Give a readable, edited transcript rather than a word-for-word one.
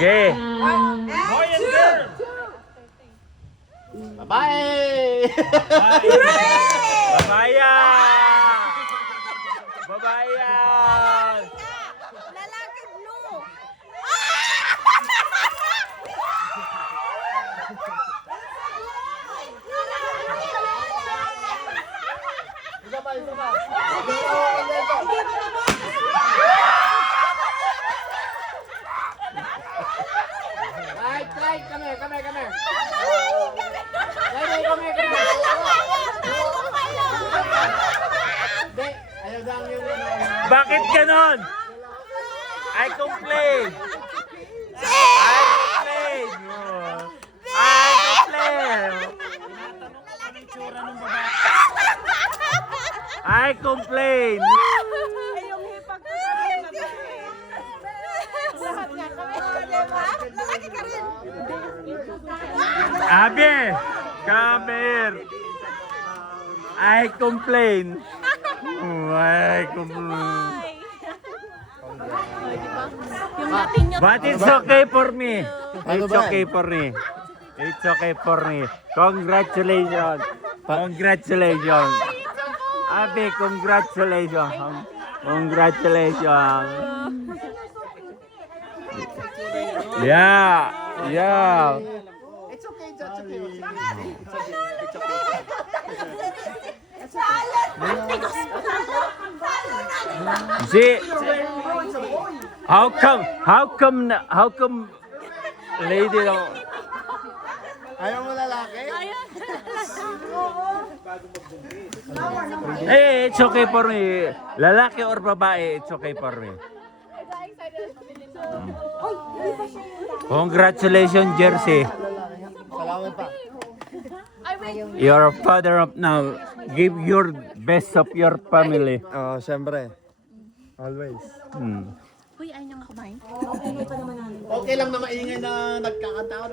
Okay. Boy and girl. Bye-bye! Babayan! Babayan! Lalaki blue. Isa pa, isa pa. Right, come here. Right, come here. Hindi, ayaw lang yung Bakit ganon? I complain. I complain. Ay, yung hipag ko sa babae. Lahat nga kami. Diba? Lalaki ka rin. Abi, come here. I complain. I complain. Yung natin yung But it's okay for me. Ano It's ba? okay for me. It's okay for me. Congratulations. Congratulations. Abi, congratulations. Congratulations. Yeah. Yeah. It's okay, it's okay. See, how come, lady lang? Ayaw mo lalaki? Hey, it's okay for me. Lalaki or babae, it's okay for me. Congratulations, Jersey. Salamat pa. You're a father of now. Give your best of your family. Oo, syempre. Always. Hmm. Uy, ayaw niya nga kumain. Okay lang na maingay na nagkakanta ako.